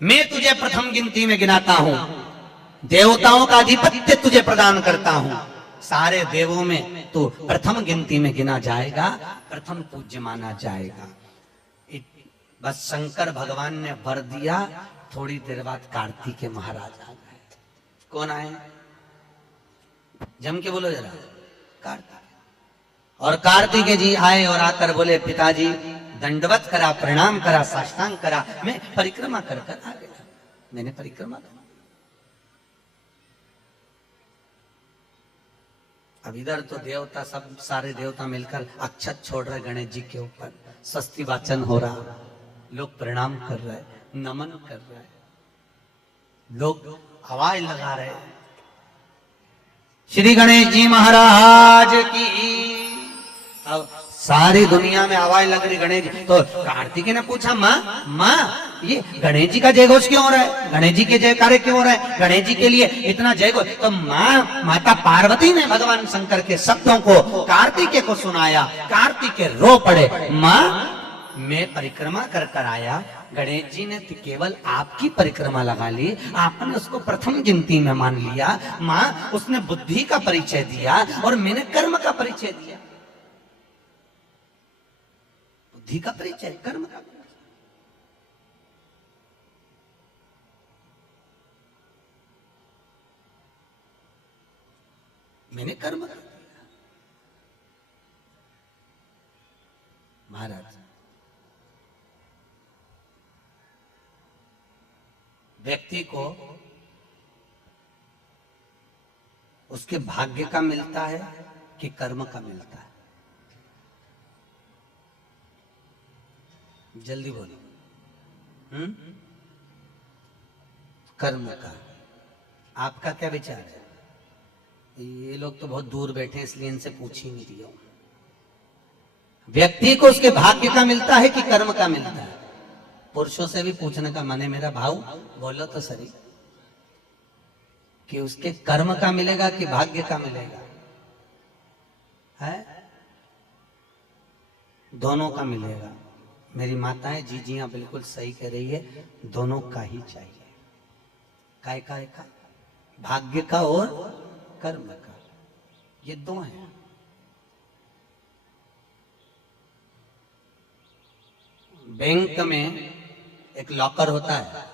मैं तुझे प्रथम गिनती में गिनाता हूं, देवताओं का अधिपत्य तुझे प्रदान करता हूं, सारे देवों में तू प्रथम गिनती में गिना जाएगा, प्रथम पूज्य माना जाएगा। बस शंकर भगवान ने वर दिया, थोड़ी देर बाद कार्तिकेय महाराज आ गए। कौन आए? जम के बोलो जरा। कार्तिकेय। और कार्तिकेय जी आए और आकर बोले, पिताजी दंडवत करा, प्रणाम करा, साष्टांग करा, मैं परिक्रमा कर कर आ गया। मैंने परिक्रमा करा। अब इधर तो देवता सब सारे देवता मिलकर अक्षत छोड़ रहे गणेश जी के ऊपर, स्वस्ति वाचन हो रहा, लोग प्रणाम कर रहे, नमन कर रहे, लोग आवाज लगा रहे, श्री गणेश जी महाराज की। अब सारी दुनिया में आवाज लग रही गणेश जी। तो कार्तिकेय ने पूछा, माँ ये गणेश जी का जयघोष क्यों हो रहा है? गणेश जी के जयकारे क्यों हो रहा है? गणेश जी के लिए इतना जयघोष? तो माता पार्वती ने भगवान शंकर के शब्दों को कार्तिकेय को सुनाया। कार्तिकेय रो पड़े, माँ मैं परिक्रमा कर कर आया, गणेश जी ने केवल आपकी परिक्रमा लगा ली, आपने उसको प्रथम गिनती में मान लिया। माँ उसने बुद्धि का परिचय दिया और मैंने कर्म का परिचय दिया। बुद्धि का परिचय, कर्म का परिचय। मैंने कर्म कर दिया। महाराज व्यक्ति को उसके भाग्य का मिलता है कि कर्म का मिलता है? जल्दी बोलो। कर्म का। आपका क्या विचार है? ये लोग तो बहुत दूर बैठे इसलिए इनसे पूछ ही नहीं दिया। व्यक्ति को उसके भाग्य का मिलता है कि कर्म का मिलता है? पुरुषों से भी पूछने का मन है मेरा, भाव बोलो तो सही, कि उसके कर्म का मिलेगा कि भाग्य का मिलेगा? है दोनों का मिलेगा। मेरी माताएं जीजियां बिल्कुल सही कह रही है, दोनों का ही चाहिए। काय का भाग्य का और कर्म का, ये दो हैं। बैंक में एक लॉकर होता है,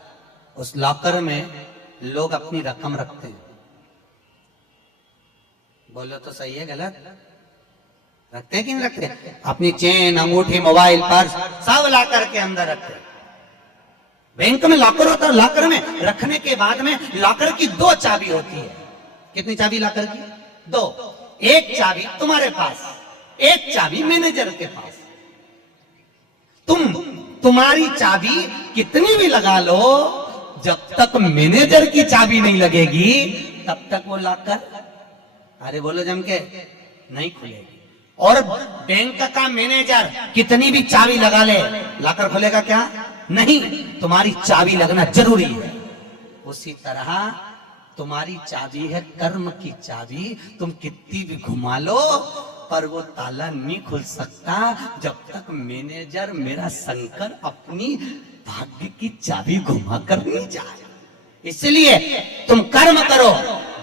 उस लॉकर में लोग अपनी रकम रखते हैं। बोलो तो सही है गलत? रखते हैं कि नहीं रखते? अपनी चेन, अंगूठी, मोबाइल, पर्स सब लॉकर के अंदर रखते हैं। बैंक में लॉकर होता है, लॉकर में रखने के बाद में लॉकर की दो चाबी होती है। कितनी चाबी लॉकर की? दो। एक चाबी तुम्हारे पास, एक चाबी मैनेजर के पास। तुम्हारी चाबी कितनी भी लगा लो, जब तक मैनेजर की चाबी नहीं लगेगी तब तक वो लॉकर, अरे बोलो जम के, नहीं खुलेगी। और बैंक का मैनेजर कितनी भी चाबी लगा ले, लॉकर खुलेगा क्या? नहीं, तुम्हारी चाबी लगना जरूरी है। उसी तरह तुम्हारी चाबी है कर्म की चाबी, तुम कितनी भी घुमा लो पर वो ताला नहीं खुल सकता जब तक मैनेजर मेरा शंकर अपनी भाग्य की चाबी घुमा कर नहीं जाए। इसलिए तुम कर्म करो,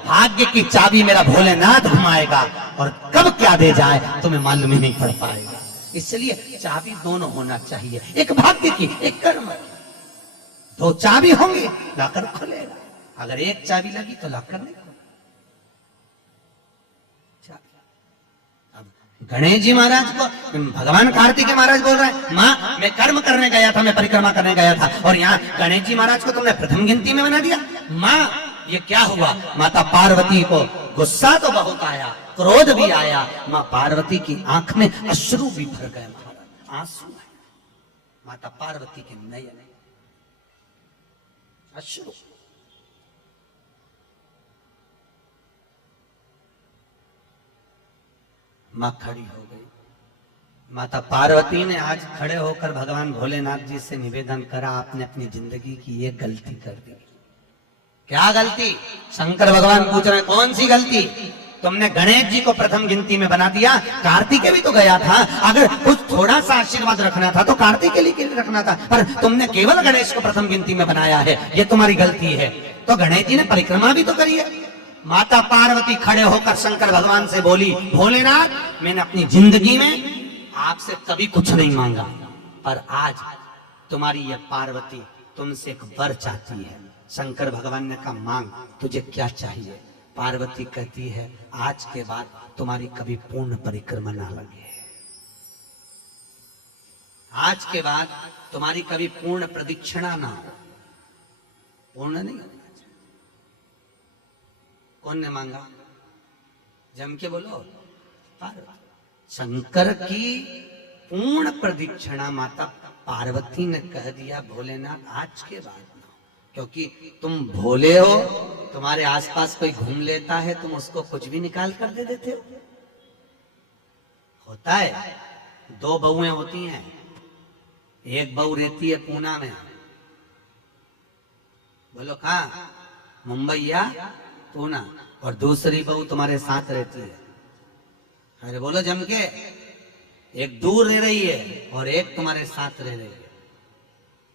भाग्य की चाबी मेरा भोलेनाथ घुमाएगा, और कब क्या दे जाए तुम्हें मालूम ही नहीं पड़ पाएगा। इसलिए चाबी दोनों होना चाहिए, एक भाग्य की, एक कर्म की। दो चाबी होंगी लॉकर खुलेगा, अगर एक चाबी लगी तो लॉकर नहीं खुलेगा। गणेश जी महाराज को भगवान कार्तिकेय महाराज बोल रहे हैं, माँ मैं कर्म करने गया था, मैं परिक्रमा करने गया था, और यहाँ गणेश जी महाराज को तुमने प्रथम गिनती में बना दिया। माँ ये क्या हुआ? माता पार्वती को गुस्सा तो बहुत आया, क्रोध भी आया। माँ पार्वती की आंख में अश्रु भी भर गए। महाराज आंसू है माता पार्वती के नयन, अश्रु। मां खड़ी हो गई। माता पार्वती ने आज खड़े होकर भगवान भोलेनाथ जी से निवेदन करा, आपने अपनी जिंदगी की ये गलती कर दी। क्या गलती? शंकर भगवान पूछ रहे कौन सी गलती? तुमने गणेश जी को प्रथम गिनती में बना दिया, कार्तिकेय भी तो गया था। अगर कुछ थोड़ा सा आशीर्वाद रखना था तो कार्तिकेय के लिए रखना था, पर तुमने केवल गणेश को प्रथम गिनती में बनाया है, ये तुम्हारी गलती है। तो गणेश जी ने परिक्रमा भी तो करी है। माता पार्वती खड़े होकर शंकर भगवान से बोली, भोलेनाथ मैंने अपनी जिंदगी में आपसे कभी कुछ नहीं मांगा, पर आज तुम्हारी यह पार्वती तुमसे एक वर चाहती है। शंकर भगवान ने कहा, मांग, तुझे क्या चाहिए? पार्वती कहती है, आज के बाद तुम्हारी कभी पूर्ण परिक्रमा ना लगे, आज के बाद तुम्हारी कभी पूर्ण प्रदक्षिणा ना हो, पूर्ण नहीं होना चाहिए। कौन ने मांगा? जम के बोलो, पार्वती। शंकर की पूर्ण प्रदक्षिणा माता पार्वती ने कह दिया, भोलेनाथ आज के बाद ना, क्योंकि तुम भोले हो, तुम्हारे आसपास कोई घूम लेता है, तुम उसको कुछ भी निकाल कर दे देते हो। होता है, दो बहुएं होती हैं, एक बहू रहती है पूना में, बोलो कहां? मुंबई या पूना, और दूसरी बहू तुम्हारे साथ रहती है। अरे बोलो जम के, एक दूर रह रही है और एक तुम्हारे साथ रह रही है।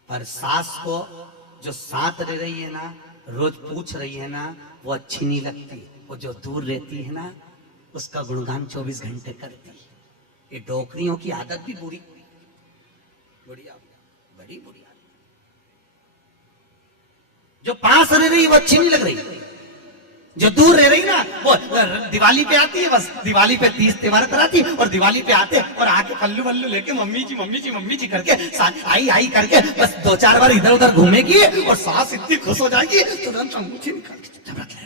पर सास को जो साथ रह रही है ना, रोज पूछ रही है ना, वो अच्छी नहीं लगती। वो जो दूर रहती है ना, उसका गुणगान 24 घंटे करती है। ये डोकरियों की आदत भी बुरी बुरी बड़ी बुरी आदत। जो पास रह रही है वो अच्छी नहीं लग रही, जो दूर रह रही ना, वो दिवाली पे आती है, बस दिवाली पे 30 त्योहार कराती है, और दिवाली पे आते और आके पल्लू वल्लू लेके मम्मी जी मम्मी जी मम्मी जी करके आई आई करके बस 2-4 बार इधर उधर घूमेगी और सास इतनी खुश हो जाएगी, तुरंत अंगूठी निकाल के जबरत ले।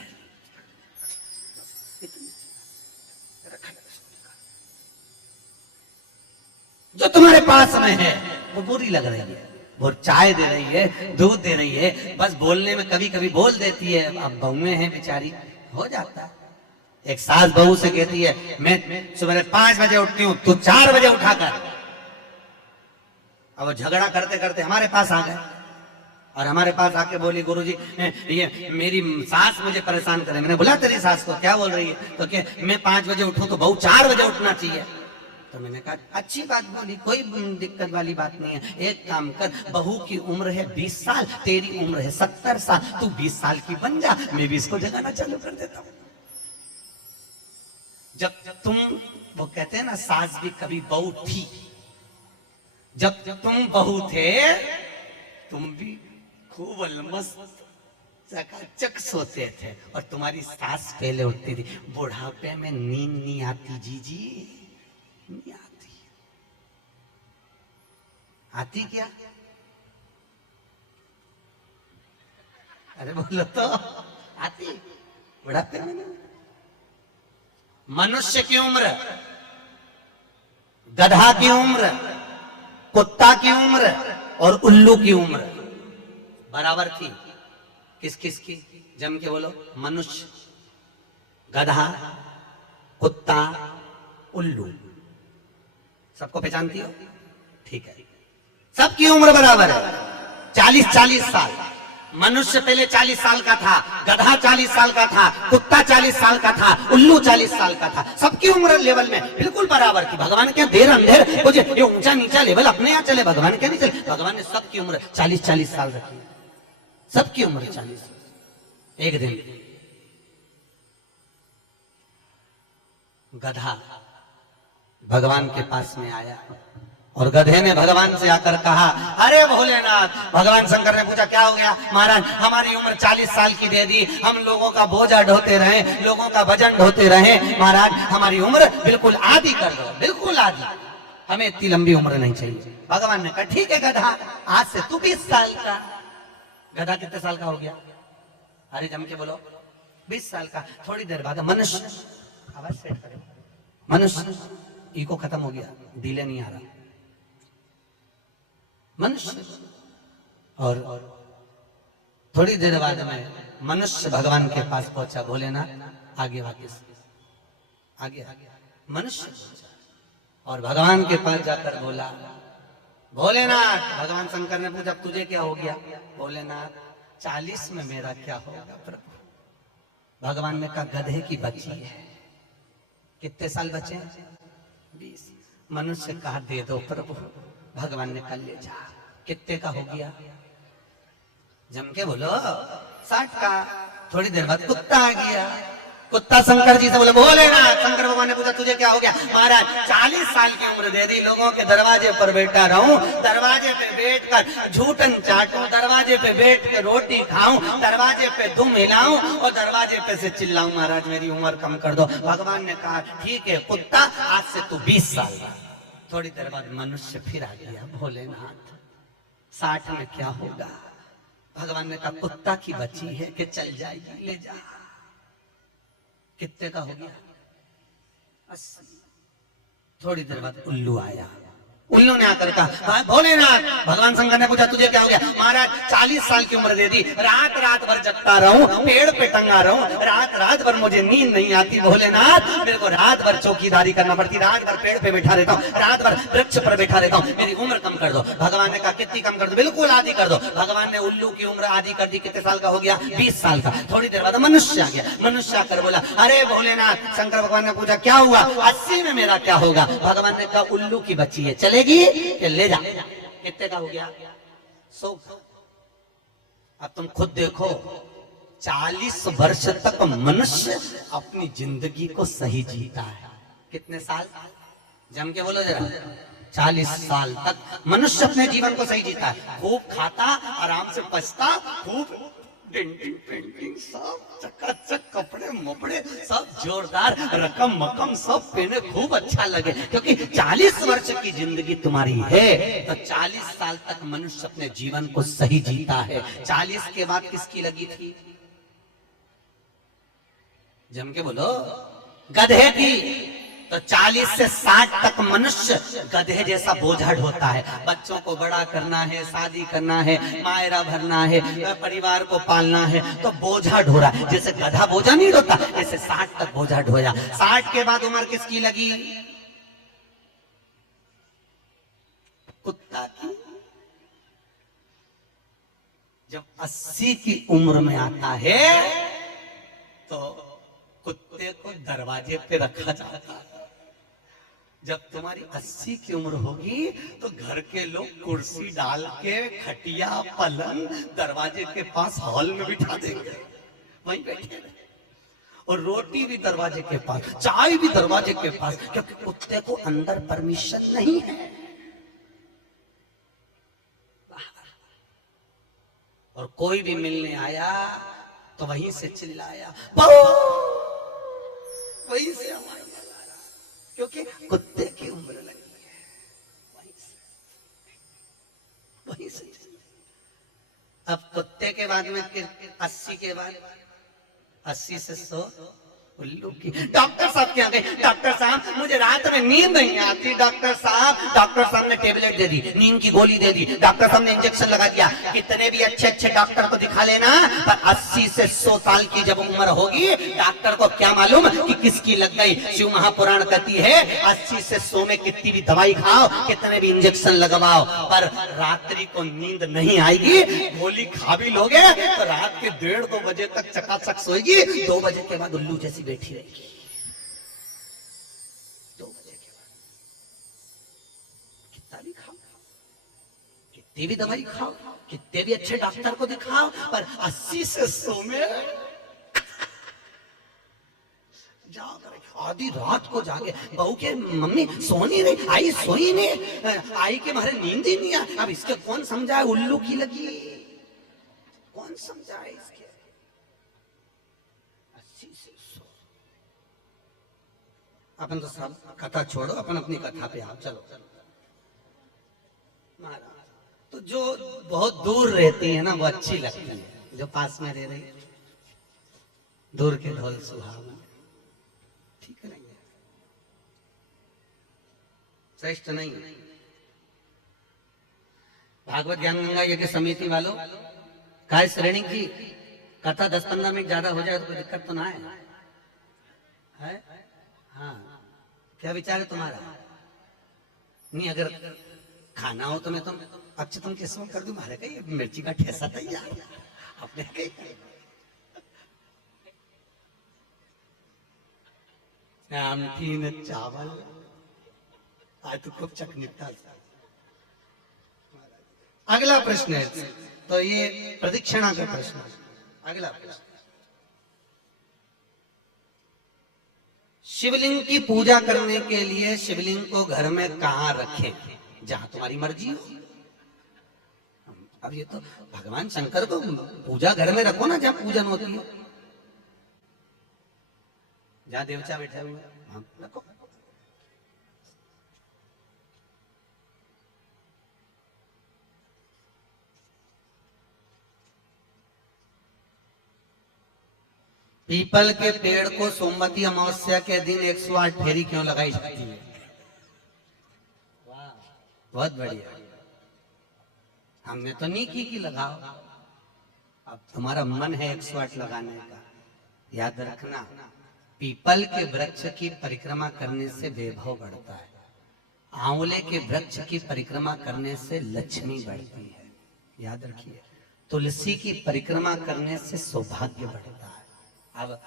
जो तुम्हारे पास में है वो बुरी लग रही है, वो चाय दे रही है, दूध दे रही है, बस बोलने में कभी कभी बोल देती है। अब बहुएं हैं बेचारी, हो जाता है। एक सास बहू से कहती है, मैं सुबह 5 बजे उठती हूँ, तू 4 बजे उठाकर। अब वो झगड़ा करते करते हमारे पास आ गए और हमारे पास आके बोली, गुरुजी ये मेरी सास मुझे परेशान करे। मैंने बोला, तेरी सास को क्या बोल रही है? तो क्या मैं 5 बजे उठूं तो बहू 4 बजे उठना चाहिए। तो मैंने कहा, अच्छी बात बोली, कोई दिक्कत वाली बात नहीं है। एक काम कर, बहू की उम्र है 20 साल, तेरी उम्र है 70 साल, तू 20 साल की बन जा, मैं भी इसको जगाना चालू कर देता हूं। जब तुम, वो कहते हैं ना, सास भी कभी बहू थी। जब तुम बहू थे, तुम भी खूब मस्त चकाचक सोते थे, और तुम्हारी सास पहले उठती थी। बुढ़ापे में नींद नहीं आती जीजी, नहीं आती। आती क्या? अरे बोलो तो, आती बुढ़ापे में। मनुष्य की उम्र, गधा की उम्र, कुत्ता की उम्र और उल्लू की उम्र बराबर थी। किस किस की? जम के बोलो। मनुष्य, गधा, कुत्ता, उल्लू, सबको पहचानती हो? ठीक है, सबकी उम्र बराबर है, 40-40 साल। मनुष्य पहले 40 साल का था, गधा 40 साल का था, कुत्ता 40 साल का था, उल्लू 40 साल का था। सबकी उम्र लेवल में बिल्कुल बराबर थी। भगवान के देर अंधेर मुझे ये ऊंचा नीचा लेवल अपने यहाँ चले, भगवान के नहीं चले। भगवान ने सबकी उम्र 40-40 साल रखी, सबकी उम्र 40। एक दिन गधा भगवान के पास में आया और गधे ने भगवान से आकर कहा, अरे भोलेनाथ। भगवान शंकर ने पूछा, क्या हो गया? महाराज, हमारी उम्र 40 साल की दे दी, हम लोगों का बोझा ढोते रहे, लोगों का वजन ढोते रहे, महाराज हमारी उम्र बिल्कुल आधी कर दो, बिल्कुल आधी, हमें इतनी लंबी उम्र नहीं चाहिए। भगवान ने कहा, ठीक है गधा, आज से तू 20 साल का। गधा कितने साल का हो गया? अरे जम के बोलो, 20 साल का। थोड़ी देर बाद मनुष्य, आवाज सेट करो, मनुष्य, इको खत्म हो गया, डिले नहीं आ रहा। मनुष्य, और थोड़ी देर बाद में मनुष्य भगवान के पास पहुंचा। भोलेनाथ आगे वापस आगे मनुष्य पहुंचा और भगवान के पास जाकर बोला, भोलेनाथ। भगवान शंकर ने पूछा, तुझे क्या हो गया? भोलेनाथ, 40 में मेरा क्या होगा प्रभु? भगवान ने कहा, गधे की बच्ची है, कितने साल बचे? 20। मनुष्य कहा दे दो प्रभु, भगवान ने कहा ले जा। कितने का हो गया? जम के बोलो 60 का। थोड़ी देर बाद कुत्ता आ गया। कुत्ता शंकर जी से बोले भोलेनाथ। शंकर भगवान ने पूछा तुझे क्या हो गया? महाराज 40 साल की उम्र दे दी, लोगों के दरवाजे पर बैठा रहूं, दरवाजे पे बैठकर झूठन चाटूं, दरवाजे पे बैठ कर रोटी खाऊं, दरवाजे पे दुम हिलाऊं और दरवाजे पे से चिल्लाऊं महाराज मेरी उम्र कम कर दो। भगवान ने कहा ठीक है कुत्ता, आज से तू 20 साल का। थोड़ी देर बाद मनुष्य फिर आ गया। भोलेनाथ 60 में क्या होगा? भगवान ने कहा कुत्ता की बची है कि चल जाएगी, ले जा। कितने का हो गया? 80। थोड़ी देर बाद उल्लू आया। उल्लू ने आकर कहा भोलेनाथ। भगवान शंकर ने पूछा तुझे क्या हो गया? महाराज 40 साल की उम्र दे दी, रात रात भर जगता रहूं, पेड़ पे टंगा रहूं, रात रात भर मुझे नींद नहीं आती भोलेनाथ, मेरे को रात भर चौकीदारी करना पड़ती, रात भर पेड़ पे बैठा रहता हूँ, रात भर वृक्ष पर बैठा रहता हूँ, मेरी उम्र कम कर दो। भगवान ने कहा कितनी कम कर दो? बिल्कुल आधी कर दो। भगवान ने उल्लू की उम्र आधी कर दी। कितने साल का हो गया? 20 साल का। थोड़ी देर बाद मनुष्य आ गया। मनुष्य आकर बोला अरे भोलेनाथ। शंकर भगवान ने पूछा क्या हुआ? 80 में मेरा क्या होगा? भगवान ने कहा उल्लू की बच्ची है, चलेगी? ले जा। कितने का हो गया? 100। अब तुम खुद देखो 40 वर्ष तक मनुष्य अपनी जिंदगी को सही जीता है। कितने साल? जम के बोलो जरा। 40 साल तक मनुष्य अपने जीवन को सही जीता है। खूब खाता, आराम से पचता, खूब डेंटिंग पेंटिंग सब चकाचक, कपड़े मपड़े सब जोरदार, रकम मकम सब पहने, खूब अच्छा लगे। क्योंकि 40 वर्ष की जिंदगी तुम्हारी है तो 40 साल तक मनुष्य अपने जीवन को सही जीता है। 40 के बाद किसकी लगी थी? जम के बोलो। गधे की। तो 40 से 60 तक मनुष्य गधे जैसा बोझा ढोता है। बच्चों को बड़ा करना है, शादी करना है, मायरा भरना है, परिवार को पालना है, तो बोझा ढो रहा है। जैसे गधा बोझा नहीं ढोता, जैसे 60 तक बोझा ढोया। 60 के बाद उम्र किसकी लगी? कुत्ता की। जब 80 की उम्र में आता है तो कुत्ते को दरवाजे पे रखा जाता है। जब तुम्हारी 80 की उम्र होगी तो घर के लोग कुर्सी डाल के, खटिया पलंग दरवाजे के पास हॉल में बिठा देंगे, वहीं बैठे रहे। और रोटी भी दरवाजे के पास, चाय भी दरवाजे के पास, क्योंकि कुत्ते को अंदर परमिशन नहीं है। और कोई भी मिलने आया तो वहीं से चिल्लाया, वहीं से आवाज, क्योंकि कुत्ते की उम्र लगी है। वहीं से। अब कुत्ते के बाद में 80 के बाद 80 से 100 उल्लू की। डॉक्टर साहब क्या गए? डॉक्टर साहब मुझे रात में नींद नहीं आती। डॉक्टर साहब ने टेबलेट दे दी, नींद की गोली दे दी, डॉक्टर साहब ने इंजेक्शन लगा दिया। कितने भी अच्छे अच्छे डॉक्टर को दिखा लेना, पर 80 से 100 साल की जब उम्र होगी डॉक्टर को क्या मालूम कि किसकी लग गई। शिव महापुराण कहती है 80 से 100 में कितनी भी दवाई खाओ, कितने भी इंजेक्शन लगवाओ, पर रात्रि को नींद नहीं आएगी। गोली खा भी लोगे तो रात के 1:30-2 बजे तक चकाचक सोएगी, 2 बजे के बाद उल्लू जैसी बैठी रहेगी। 2 बजे के बाद कितना भी खाओ, कितनी भी दवाई खाओ, कितने भी अच्छे डॉक्टर को दिखाओ, पर 80 से 100 में जाग रही। आधी रात को जागे, बहू के मम्मी सो नहीं रही, आई सोई नहीं, आई के मारे नींद ही नहीं आई। अब इसके कौन समझाए? उल्लू की लगी, कौन समझाए इसके? 80 से 100। अपन तो सब कथा छोड़ो, अपन अपनी कथा पे आओ। चलो महाराज, तो जो बहुत दूर रहती है ना वो अच्छी लगती है, जो पास में रह रही दूर के ढोल सुहावना, ठीक नहीं है, श्रेष्ठ नहीं। भागवत ज्ञान गंगा यज्ञ समिति वालों काय श्रेणी की कथा 10-15 मिनट ज्यादा हो जाए तो कोई दिक्कत तो ना है? हाँ, क्या विचार है तुम्हारा? नहीं, अगर खाना हो तो मैं तुम अच्छा तुम किस्म कर दूं, मारे कहीं मिर्ची का ठेसा तैयार अपने कहीं। नमकीन चावल आज तो खूब चकनिता। अगला प्रश्न है, तो ये प्रदक्षिणा का प्रश्न है। अगला प्रश्न, शिवलिंग की पूजा करने के लिए शिवलिंग को घर में कहाँ रखें? जहां तुम्हारी मर्जी हो। अब ये तो भगवान शंकर को पूजा घर में रखो ना, जहां पूजन होती है, जहां देवता बैठे हुए वहां रखो। पीपल के पेड़ को सोमवती अमावस्या के दिन 108 फेरी क्यों लगाई जाती है? बहुत बढ़िया। हमने तो नहीं की लगाओ, अब तुम्हारा मन है 108 लगाने का। याद रखना, पीपल के वृक्ष की परिक्रमा करने से वैभव बढ़ता है, आंवले के वृक्ष की परिक्रमा करने से लक्ष्मी बढ़ती है। याद रखिए, तुलसी की परिक्रमा करने से सौभाग्य बढ़ता है। अब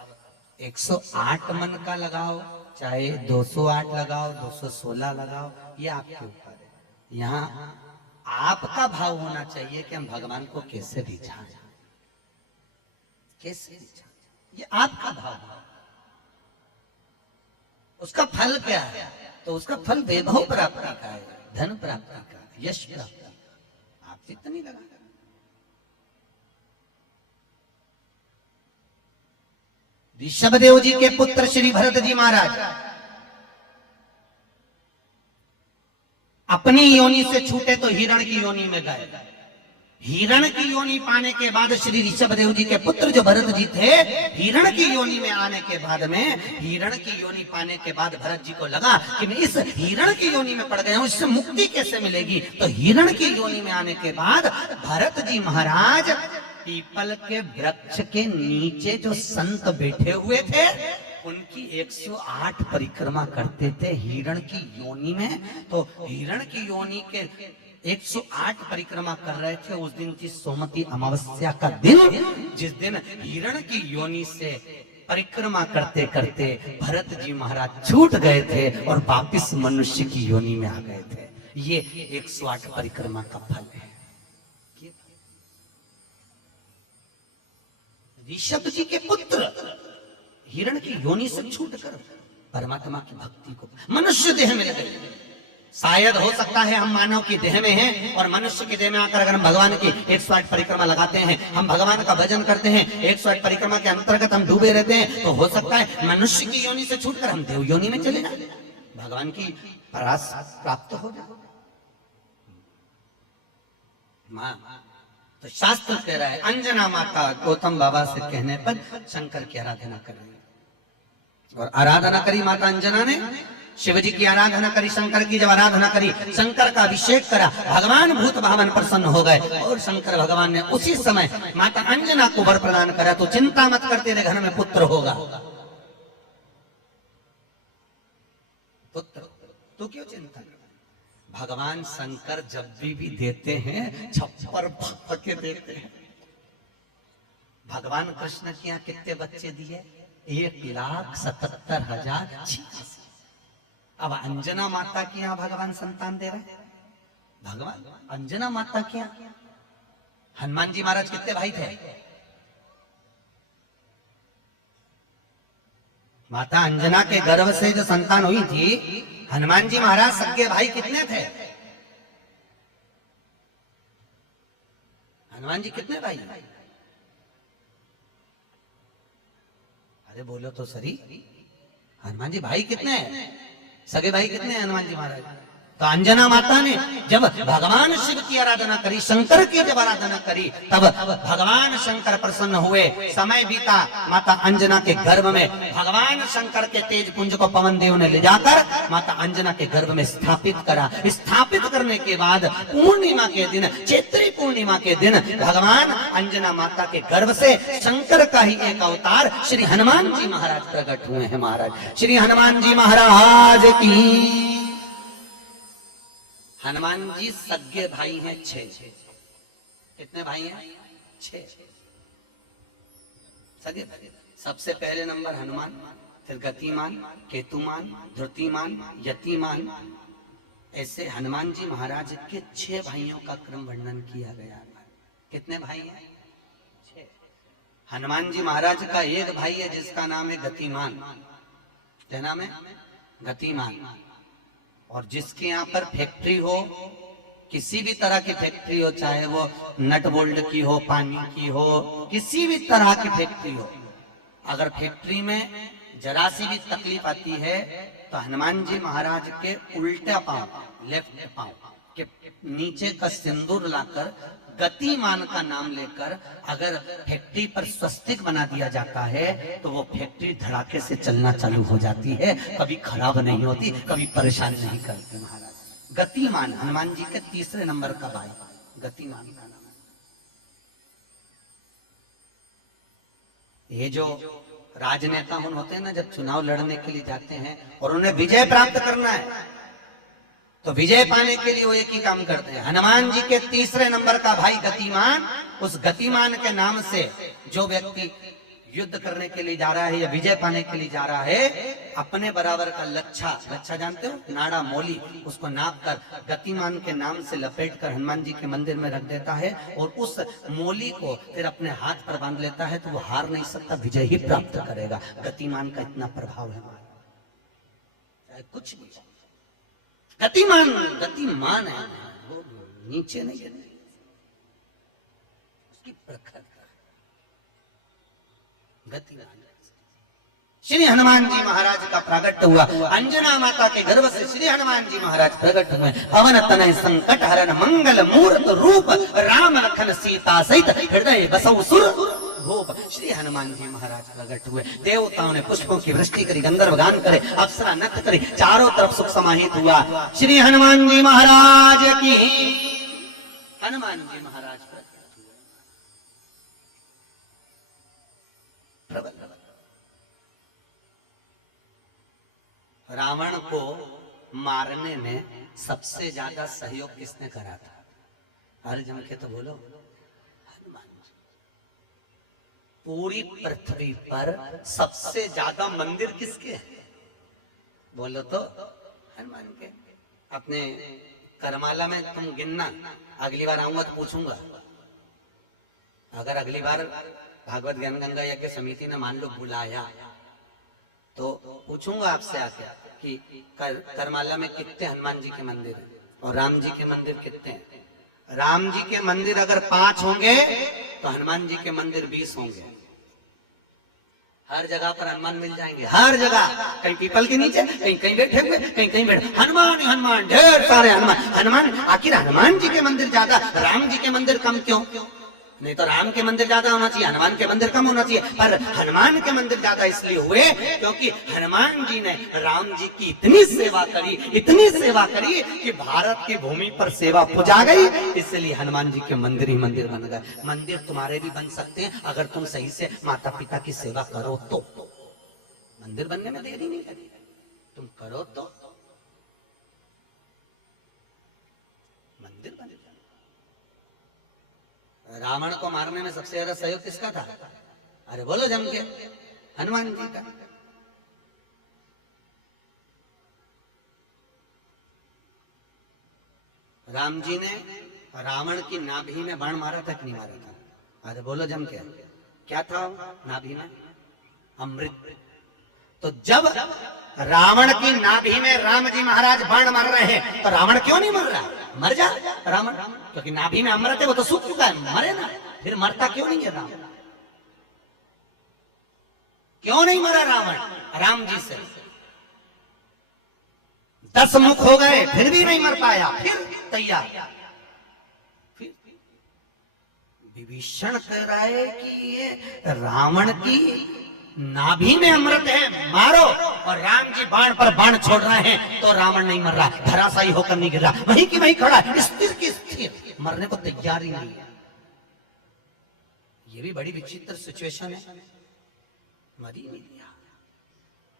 108 मन का लगाओ, चाहे 208 लगाओ, 216 लगाओ, ये आपके ऊपर है। यहाँ आपका भाव होना चाहिए कि हम भगवान को कैसे रिझाएं, कैसे रिझाएं, ये आपका भाव है। उसका फल क्या है? तो उसका फल वैभव प्राप्ति का है, धन प्राप्ति का, यश प्राप्ति का। आप जितनी लगा, ऋषभदेव जी के पुत्र श्री भरत जी महाराज अपनी योनि से छूटे तो हिरण की योनि में गए। हिरण की योनि पाने के बाद श्री ऋषभदेव जी के पुत्र जो भरत जी थे, हिरण की योनि में आने के बाद में, हिरण की योनि पाने के बाद भरत जी को लगा कि मैं इस हिरण की योनि में पड़ गया हूं, इससे मुक्ति कैसे मिलेगी? तो हिरण की योनि में आने के बाद भरत जी महाराज पीपल के वृक्ष के नीचे जो संत बैठे हुए थे, उनकी 108 परिक्रमा करते थे हिरण की योनि में। तो हिरण की योनि के 108 परिक्रमा कर रहे थे। उस दिन थी सोमवती अमावस्या का दिन, जिस दिन हिरण की योनि से परिक्रमा करते करते भरत जी महाराज छूट गए थे और वापिस मनुष्य की योनि में आ गए थे। ये 108 परिक्रमा का फल है। ऋषभ जी के पुत्र हिरण की योनि से छूटकर परमात्मा की भक्ति को मनुष्य देह में लगे। शायद हो सकता है हम मानव की देह में हैं और मनुष्य की देह में आकर अगर हम भगवान की 108 परिक्रमा लगाते हैं, हम भगवान का भजन करते हैं, 108 परिक्रमा के अंतर्गत हम डूबे रहते हैं, तो हो सकता है मनुष्य की योनि से छूटकर हम देव योनि में चले जाए, भगवान की परास प्राप्त हो जाए। तो शास्त्र कह रहा है, अंजना माता गौतम बाबा से कहने पर शंकर की आराधना कर रही है। और आराधना करी माता अंजना ने, शिव जी की आराधना करी, शंकर की जब आराधना करी, शंकर का अभिषेक करा, भगवान भूत भावन प्रसन्न हो गए और शंकर भगवान ने उसी समय माता अंजना को वर प्रदान करा। तो चिंता मत कर, तेरे घर में पुत्र होगा। पुत्र, तू क्यों चिंता कर? भगवान शंकर जब भी देते हैं, छप्पर भर के देते हैं। भगवान कृष्ण के यहाँ कितने बच्चे दिए? 1,77,086। अब अंजना माता के यहाँ भगवान संतान दे रहे। भगवान अंजना माता के यहाँ हनुमान जी महाराज कितने भाई थे? माता अंजना के गर्भ से जो संतान हुई थी, हनुमान जी महाराज सगे भाई कितने थे? हनुमान जी कितने भाई? अरे बोलो तो सही, हनुमान जी भाई कितने हैं? सगे भाई कितने हैं हनुमान जी महाराज? तो अंजना माता ने जब भगवान शिव की आराधना करी, शंकर की जब आराधना करी, तब भगवान शंकर प्रसन्न हुए। समय बीता, माता अंजना के गर्भ में भगवान शंकर के तेज पुंज को पवन देव ने ले जाकर माता अंजना के गर्भ में स्थापित करा। स्थापित करने के बाद पूर्णिमा के दिन, चैत्री पूर्णिमा के दिन, भगवान अंजना माता के गर्भ से शंकर का ही एक अवतार श्री हनुमान जी महाराज प्रकट हुए हैं। महाराज श्री हनुमान जी महाराज की। हनुमान जी सगे भाई हैं 6। कितने भाई हैं? 6 सगे भाई। सबसे पहले नंबर हनुमान, फिर गतिमान, केतुमान, धृतिमान, यतिमान, ऐसे हनुमान जी महाराज के 6 भाइयों का क्रम वर्णन किया गया है। कितने भाई हैं? 6। हनुमान जी महाराज का एक भाई है जिसका नाम है गतिमान। क्या नाम है? गतिमान। और जिसके यहाँ पर फैक्ट्री हो, किसी भी तरह की फैक्ट्री हो, चाहे वो नट बोल्ट की हो, पानी की हो, किसी भी तरह की फैक्ट्री हो, अगर फैक्ट्री में जरा सी भी तकलीफ आती है तो हनुमान जी महाराज के उल्टा पांव, लेफ्ट पांव के नीचे का सिंदूर लाकर गतिमान का नाम लेकर अगर फैक्ट्री पर स्वस्तिक बना दिया जाता है तो वो फैक्ट्री धड़ाके से चलना चालू हो जाती है, कभी खराब नहीं होती, कभी परेशान नहीं करती। महाराज गतिमान, हनुमान जी के 3 नंबर का भाई गतिमान का नाम है। ये जो राजनेता होते हैं ना, जब चुनाव लड़ने के लिए जाते हैं और उन्हें विजय प्राप्त करना है तो विजय पाने के लिए वो एक ही काम करते हैं। हनुमान जी के 3 नंबर का भाई गतिमान, उस गतिमान के नाम से जो व्यक्ति युद्ध करने के लिए जा रहा है या विजय पाने के लिए जा रहा है, अपने बराबर का लच्छा जानते हो, नाड़ा मोली, उसको नाप कर गतिमान के नाम से लपेट कर हनुमान जी के मंदिर में रख देता है और उस मोली को फिर अपने हाथ पर बांध लेता है तो वो हार नहीं सकता, विजय ही प्राप्त करेगा। गतिमान का इतना प्रभाव है, चाहे कुछ भी। गतिमान है, वो नीचे नहीं है, उसकी प्रखरता। गतिमान श्री हनुमान जी महाराज का प्रागट्य हुआ। अंजना माता के गर्भ से श्री हनुमान जी महाराज प्रकट हुए। पवन तनय संकट हरण मंगल मूर्त रूप, राम लखन सीता सहित हृदय बसौ सुर भूप। श्री हनुमान जी महाराज प्रकट हुए। देवताओं ने पुष्पों की वृष्टि करी, गंधर्व गान करे, अप्सरा नृत्य करी, चारों तरफ सुख समाहित हुआ। श्री हनुमान जी महाराज की। हनुमान जी महाराज प्रकट हुए। प्रबल रावण को मारने में सबसे ज्यादा सहयोग किसने करा था? अरे जम के तो बोलो, हनुमान जी। पूरी पृथ्वी पर सबसे ज्यादा मंदिर किसके हैं? बोलो तो हनुमान के। अपने करमाला में तुम गिनना, अगली बार आऊंगा तो पूछूंगा। अगर अगली बार भागवत ज्ञान गंगा यज्ञ समिति ने मान लो बुलाया तो पूछूंगा आपसे आके कि करमाला में कितने हनुमान जी के मंदिर हैं और राम जी के मंदिर कितने हैं। राम जी के मंदिर अगर 5 होंगे तो हनुमान जी के मंदिर 20 होंगे। हर जगह पर हनुमान मिल जाएंगे, हर जगह। कहीं पीपल के नीचे, कहीं कहीं बैठे हुए, कहीं कहीं बैठे, हनुमान ही हनुमान, ढेर सारे हनुमान। आखिर हनुमान जी के मंदिर ज्यादा, राम जी के मंदिर कम क्यों? नहीं तो राम के मंदिर ज्यादा होना चाहिए, हनुमान के मंदिर कम होना चाहिए। पर हनुमान के मंदिर ज्यादा इसलिए हुए क्योंकि हनुमान जी ने राम जी की इतनी सेवा करी कि भारत की भूमि पर सेवा पुजा गई। इसलिए हनुमान जी के मंदिर ही मंदिर बन गए। मंदिर तुम्हारे भी बन सकते हैं अगर तुम सही से माता पिता की सेवा करो तो। मंदिर बनने में देरी नहीं लगी, तुम करो तो मंदिर बन। रावण को मारने में सबसे ज्यादा सहयोग किसका था? अरे बोलो जम के, हनुमान जी का। राम जी ने रावण की नाभि में बाण मारा था कि नहीं मारा था? अरे बोलो जम के, क्या था नाभि में? अमृत। तो जब रावण की नाभि में राम जी महाराज बाण मार रहे हैं तो रावण क्यों नहीं मर रहा? मर जा रावण, क्योंकि नाभि में अमृत है, वो तो सूख चुका है, मरे ना। फिर मरता क्यों नहीं है रावण? क्यों नहीं मरा रावण? राम जी से 10 मुख हो गए फिर भी नहीं मर पाया। फिर तैयार, फिर विभीषण कह रहा है कि ये रावण की नाभि में अमृत है, मारो। और राम जी बाण पर बाण छोड़ रहे हैं तो रावण नहीं मर रहा, धराशायी होकर नहीं गिर रहा, वहीं की वहीं खड़ा, स्थिर की स्थिर, मरने को तैयार ही नहीं है। ये भी बड़ी विचित्र सिचुएशन है। मरी नहीं दिया।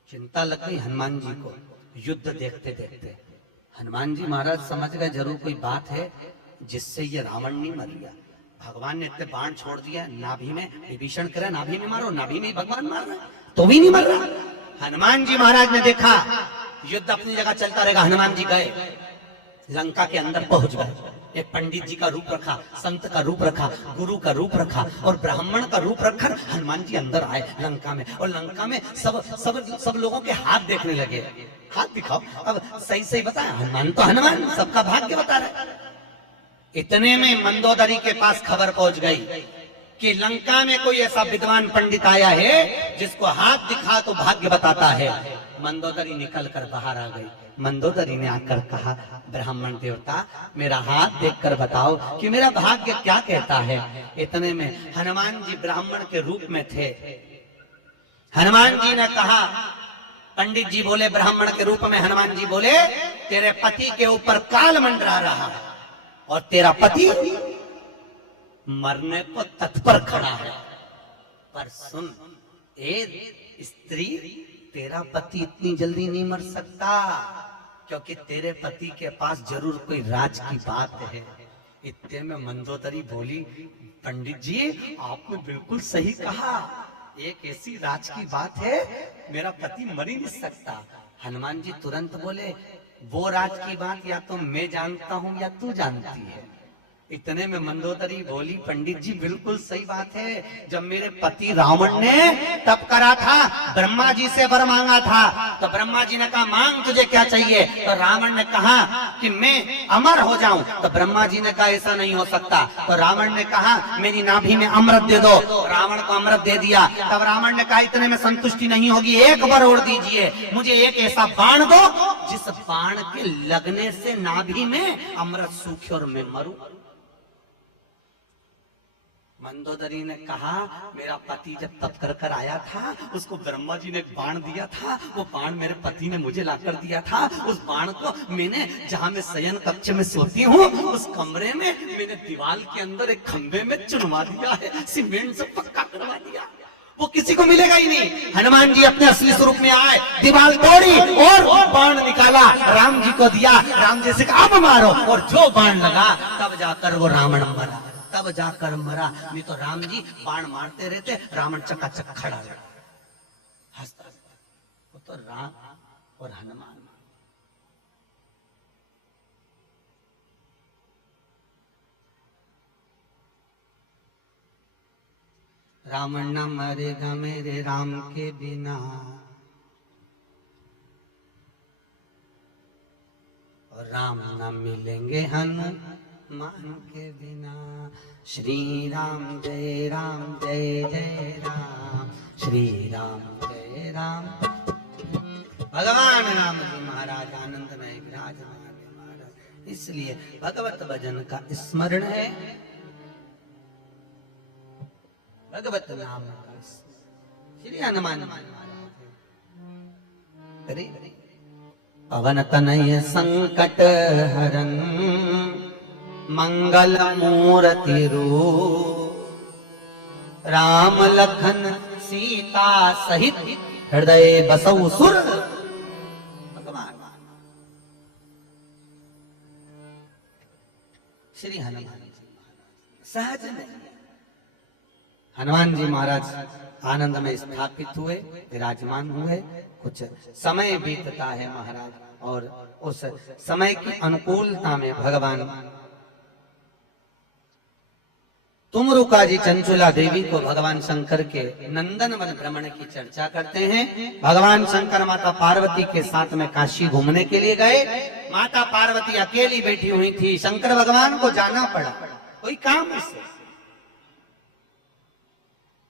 चिंता लग गई हनुमान जी को युद्ध देखते देखते। हनुमान जी महाराज समझ गए जरूर कोई बात है जिससे ये रावण नहीं मर गया। भगवान ने इतने बाण छोड़ दिया नाभि में, विभीषण करे नाभि में मारो, नाभि में भगवान मार रहे तो भी नहीं मर रहा। हनुमान जी महाराज ने देखा युद्ध अपनी जगह चलता रहेगा, हनुमान जी गए लंका के अंदर पहुंच गए। एक पंडित जी का रूप रखा, संत का रूप रखा, गुरु का रूप रखा और ब्राह्मण का रूप रखकर हनुमान जी अंदर आए लंका में। और लंका में सब लोगों के हाथ देखने लगे, हाथ दिखाओ। अब सही सही बताया, हनुमान तो हनुमान, सबका भाग्य बता रहे। इतने में मंदोदरी के पास खबर पहुंच गई कि लंका में कोई ऐसा विद्वान पंडित आया है जिसको हाथ दिखा तो भाग्य बताता है। मंदोदरी निकल कर बाहर आ गई। मंदोदरी ने आकर कहा, ब्राह्मण देवता मेरा हाथ देखकर बताओ कि मेरा भाग्य क्या कहता है। इतने में हनुमान जी ब्राह्मण के रूप में थे। हनुमान जी ने कहा, पंडित जी बोले ब्राह्मण के रूप में, हनुमान जी बोले तेरे पति के ऊपर काल मंडरा रहा है और तेरा पति मरने को तत्पर खड़ा है। पर सुन ए स्त्री, तेरा पति इतनी जल्दी नहीं मर सकता, क्योंकि तेरे पति के पास जरूर कोई राज की बात है। इतने में मंदोदरी बोली, पंडित जी आपने बिल्कुल सही कहा, एक ऐसी राज की बात है, मेरा पति मर ही नहीं सकता। हनुमान जी तुरंत बोले, वो राज की बात या तो मैं जानता हूं या तू जानती है। इतने में मंदोदरी बोली, पंडित जी बिल्कुल सही बात है, जब मेरे पति रावण ने तप करा था, ब्रह्मा जी से वर मांगा था, तो ब्रह्मा जी ने कहा मांग तुझे क्या चाहिए, तो रावण ने कहा कि मैं अमर हो जाऊं, तो ब्रह्मा जी ने कहा ऐसा नहीं हो सकता, तो रावण ने कहा मेरी नाभि में अमृत दे दो, रावण को अमृत दे दिया। तब रावण ने कहा इतने में संतुष्टि नहीं होगी, एक बार और दीजिए, मुझे एक ऐसा बाण दो जिस बाण के लगने से नाभि में अमृत सूखे और मैं मरूं। मंदोदरी ने कहा मेरा पति जब तप कर कर आया था, उसको ब्रह्मा जी ने एक बाण दिया था, वो बाण मेरे पति ने मुझे लाकर दिया था। उस बाण को मैंने जहां मैं शयन कक्ष में सोती हूँ, उस कमरे में मैंने दीवार के अंदर एक खंबे में चुनवा दिया है, सीमेंट से पक्का करवा दिया, वो किसी को मिलेगा ही नहीं। हनुमान जी अपने असली स्वरूप में आए, दीवार तोड़ी और बाण निकाला, राम जी को दिया। राम जी से कहा अब मारो, और जो बाण लगा तब जाकर वो रावण मरा, तब जाकर मरा। नहीं तो राम जी बाण मारते रहते, रावण चकाचक खड़ा रहता, हंसता। वो तो राम और हनुमान। रावण न मरेगा मेरे राम के बिना, और राम न मिलेंगे हनुमान के बिना। श्री राम जय जय राम, श्री राम जय राम। भगवान राम जी महाराज आनंद में विराजमान महाराज, इसलिए भगवत भजन का स्मरण है, भगवत नाम का। श्री हनुमान पवन तनय संकट हरन, मंगल मूर्ति रूप, राम लखन सीता सहित हृदय बसौ सुर। भगवान श्री हनुमान जी सहज नहीं, हनुमान जी महाराज आनंद में स्थापित हुए, विराजमान हुए। कुछ समय बीतता है महाराज, और उस समय की अनुकूलता में भगवान तुमरुका जी चंचुला देवी को भगवान शंकर के नंदन वन भ्रमण की चर्चा करते हैं। भगवान शंकर माता पार्वती के साथ में काशी घूमने के लिए गए। माता पार्वती अकेली बैठी हुई थी, शंकर भगवान को जाना पड़ा, कोई काम से।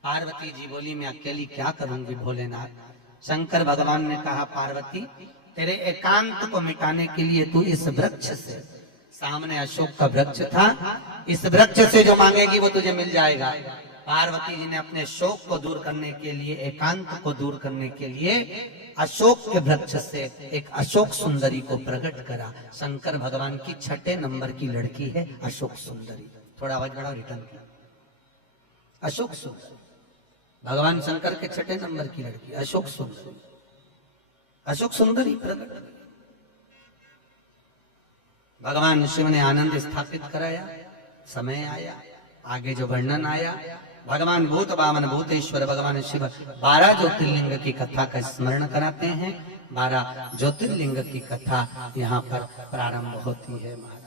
पार्वती जी बोली मैं अकेली क्या करूंगी भोलेनाथ। शंकर भगवान ने कहा पार्वती तेरे एकांत को मिटाने के लिए तू इस वृक्ष से, सामने अशोक का वृक्ष था, इस वृक्ष से जो मांगेगी वो तुझे मिल जाएगा। पार्वती जी ने अपने शोक को दूर करने के लिए, एकांत को दूर करने के लिए अशोक के वृक्ष से एक अशोक सुंदरी को प्रकट करा। शंकर भगवान की 6 नंबर की लड़की है अशोक सुंदरी। थोड़ा आवाज बढ़ाओ, रिटर्न किया। अशोक सुंदरी भगवान शंकर के 6 नंबर की लड़की अशोक सुंदरी, अशोक सुंदरी प्रकट। भगवान शिव ने आनंद स्थापित कराया, समय आया, आगे जो वर्णन आया भगवान भूत वामन भूतेश्वर भगवान शिव 12 ज्योतिर्लिंग की कथा का स्मरण कराते हैं। 12 ज्योतिर्लिंग की कथा यहाँ पर प्रारंभ होती है महाराज।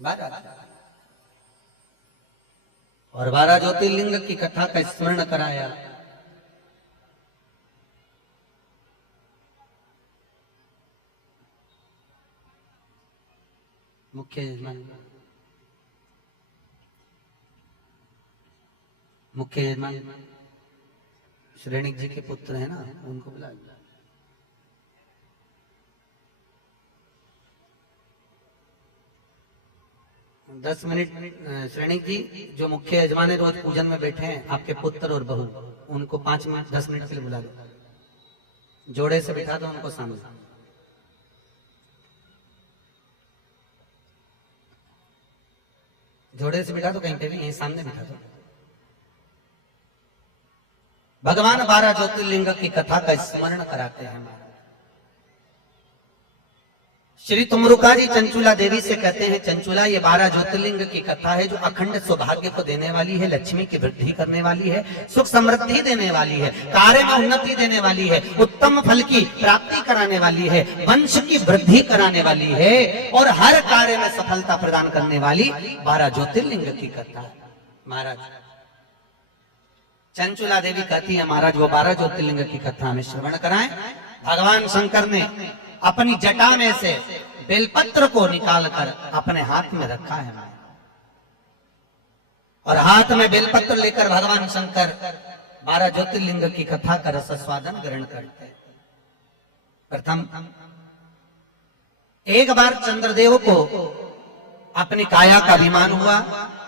12 और 12 ज्योतिर्लिंग की कथा का स्मरण कराया। मुख्य यजमान श्रेणिक जी के पुत्र है ना, उनको बुला। दस मिनट श्रेणिक जी जो मुख्य यजमान है, रोज पूजन में बैठे हैं, आपके पुत्र और बहू, उनको 5 मिनट 10 मिनट के लिए बुला दो। जोड़े से बिठा दो उनको सामने। जोड़े से बिठा दो, कहीं पे भी, यहीं सामने बिठा दो। भगवान 12 ज्योतिर्लिंग की कथा का स्मरण कराते हैं। श्री तुमरुका जी चंचुला देवी से कहते हैं, चंचुला ये 12 ज्योतिर्लिंग की कथा है जो अखंड सौभाग्य को देने वाली है, लक्ष्मी की वृद्धि करने वाली है, सुख समृद्धि देने वाली है, कार्य में उन्नति देने वाली है, उत्तम फल की प्राप्ति कराने वाली है, वंश की वृद्धि कराने वाली है और हर कार्य में सफलता प्रदान करने वाली 12 ज्योतिर्लिंग की कथा। महाराज चंचुला देवी कहती है, महाराज वो 12 ज्योतिर्लिंग की कथा हमें श्रवण कराएं। भगवान शंकर ने अपनी जटा में से बेलपत्र को निकालकर अपने हाथ में रखा है और हाथ में बेलपत्र लेकर भगवान शंकर 12 ज्योतिर्लिंग की कथा का रस स्वादन ग्रहण करते हैं। प्रथम एक बार चंद्रदेव को अपनी काया का अभिमान हुआ।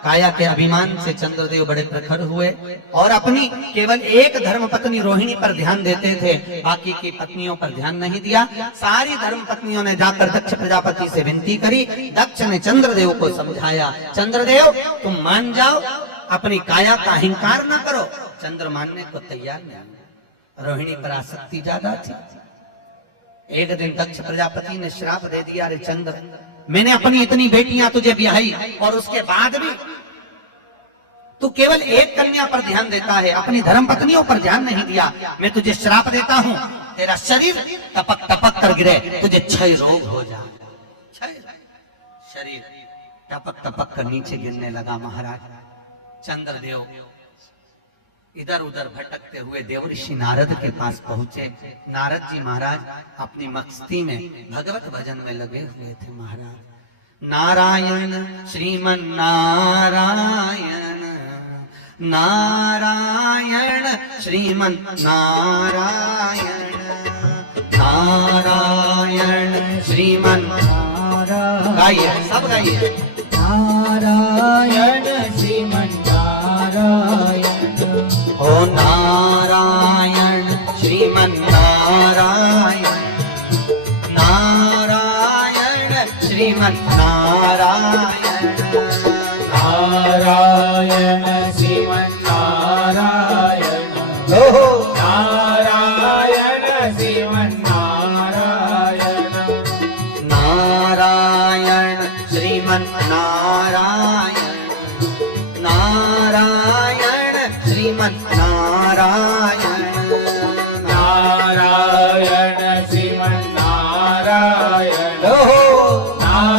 काया के अभिमान से चंद्रदेव बड़े प्रखर हुए और अपनी केवल एक धर्म पत्नी रोहिणी पर ध्यान देते थे, बाकी की पत्नियों पर ध्यान नहीं दिया। सारी धर्म पत्नियों ने जाकर दक्ष प्रजापति से विनती करी। दक्ष ने चंद्रदेव को समझाया, चंद्रदेव तुम मान जाओ, अपनी काया का अहंकार ना करो। चंद्र मानने को तैयार नहीं, रोहिणी पर आसक्ति ज्यादा थी। एक दिन दक्ष प्रजापति ने श्राप दे दिया, अरे चंद्र, मैंने अपनी इतनी बेटियां तुझे ब्याही और उसके बाद भी तू केवल एक कन्या पर ध्यान देता है, अपनी धर्म पत्नियों पर ध्यान नहीं दिया। मैं तुझे श्राप देता हूं, तेरा शरीर टपक टपक कर गिरे, तुझे क्षय रोग हो जाए। शरीर टपक टपक कर नीचे गिरने लगा। महाराज चंद्रदेव इधर उधर भटकते हुए देवऋषि नारद के पास पहुंचे। नारद जी महाराज अपनी मस्ती में भगवत भजन में लगे हुए थे। महाराज नारायण श्रीमन नारायण, नारायण श्रीमन नारायण, नारायण श्रीमन नारायण। गाइए, सब गाइए। नारायण श्रीमन नारायण, ओ नारायण श्रीमन नारायण, नारायण श्रीमन नारायण, नारायण श्रीमन नारायण, नारायण श्रीमन नारायण, नारायण श्रीमन नारायण, नारायण श्रीमन नारायण, नारायण श्रीमन नारायण,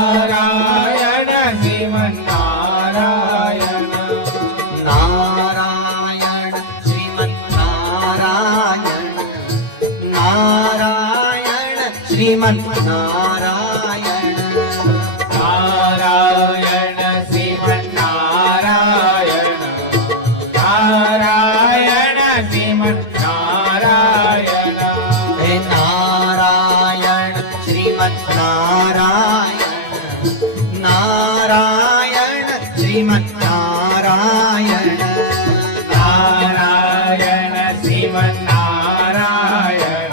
नारायण श्रीमन नारायण, नारायण श्रीमन नारायण, नारायण श्रीमन नारायण, नारायण श्रीमन नारायण, नारायण श्रीमन नारायण, हे नारायण श्रीमन नारायण, नारायण श्रीमन नारायण, नारायण श्रीमन नारायण,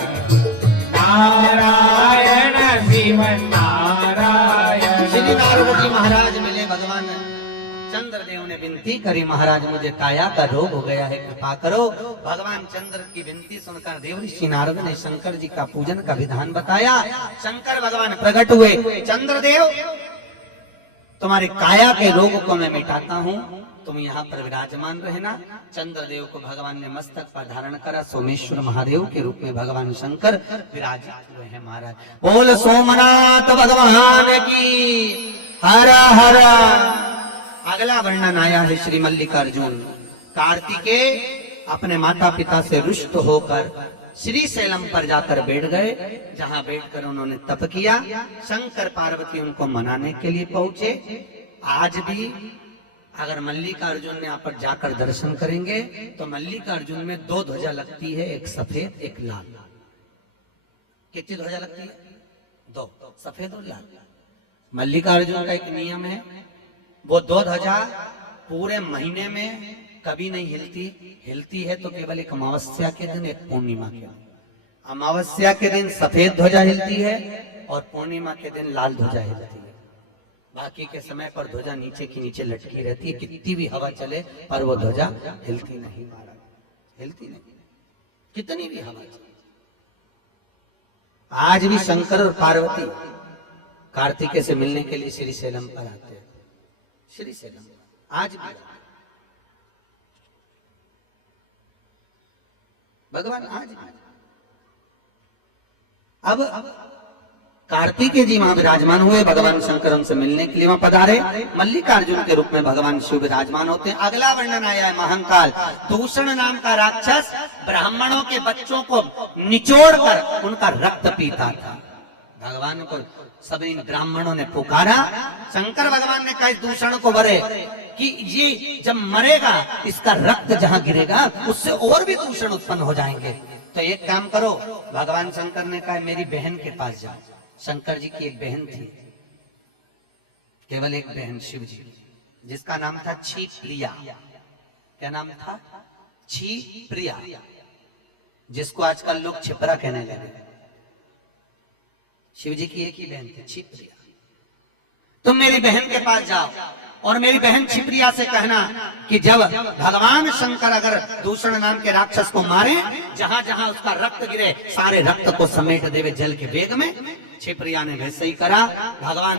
नारायण श्रीमन नारायण। श्री नारद जी महाराज मिले भगवान चंद्रदेव ने विनती करी, महाराज मुझे काया का रोग हो गया है, कृपा करो। भगवान चंद्र की विनती सुनकर देवऋषि नारद ने शंकर जी का पूजन का विधान बताया। शंकर भगवान प्रकट हुए। चंद्रदेव तुम्हारे काया के रोग को मैं मिटाता हूँ, तुम यहाँ पर विराजमान रहना। चंद्रदेव को भगवान ने मस्तक पर धारण करा, सोमेश्वर महादेव के रूप में भगवान शंकर विराजित हुए हैं महाराज। बोल सोमनाथ भगवान की हर हर। अगला वर्णन आया है श्री मल्लिकार्जुन। कार्तिकेय अपने माता पिता से रुष्ट होकर श्री शैलम पर जाकर बैठ गए, जहां बैठकर उन्होंने तप किया। शंकर पार्वती उनको मनाने के लिए पहुंचे। आज भी अगर मल्लिकार्जुन ने यहाँ पर जाकर दर्शन करेंगे तो मल्लिकार्जुन में दो ध्वजा लगती है, एक सफेद एक लाल। कितनी ध्वजा लगती है? दो, सफेद और लाल। मल्लिकार्जुन का एक नियम है, वो दो ध्वजा पूरे महीने में कभी नहीं हिलती। हिलती है तो केवल एक अमावस्या के दिन, एक पूर्णिमा के दिन। अमावस्या के दिन सफेद ध्वजा हिलती है और पूर्णिमा के दिन लाल ध्वजा हिलती है। बाकी के समय पर ध्वजा नीचे की नीचे लटकी रहती है, कितनी भी हवा चले पर वो ध्वजा हिलती नहीं महाराज, हिलती नहीं, कितनी भी हवा चले। आज भी शंकर और पार्वती कार्तिकेय से मिलने के लिए श्री शैलम पर आते हैं। श्री शैलम आज भी भगवान आज भी। अब कार्तिकेय जी वहां विराजमान हुए, भगवान शंकर उनसे मिलने के लिए वहां पधारे। मल्लिकार्जुन के रूप में भगवान शिव विराजमान होते हैं। अगला वर्णन आया है महाकाल। दूषण नाम का राक्षस ब्राह्मणों के बच्चों को निचोड़कर उनका रक्त पीता था। भगवान को सब इन ब्राह्मणों ने पुकारा। शंकर भगवान ने कहा इस दूषण को वरे कि ये जब मरेगा इसका रक्त जहां गिरेगा उससे और भी दूषण उत्पन्न हो जाएंगे। तो एक काम करो, भगवान शंकर ने कहा मेरी बहन के पास जाओ। शंकर जी की एक बहन थी, केवल एक बहन शिव जी, जिसका नाम था छी प्रिया। क्या नाम था? छी प्रिया, जिसको आजकल लोग छिपरा कहने लगे। शिव जी की एक ही बहन थी, छी प्रिया। तुम मेरी बहन के पास जाओ और मेरी बहन छिप्रिया से कहना कि जब भगवान शंकर अगर दूषण नाम के राक्षस को मारे, जहां जहां उसका रक्त गिरे सारे रक्त को समेट देवे जल के वेग में। छिप्रिया ने वैसे ही करा। भगवान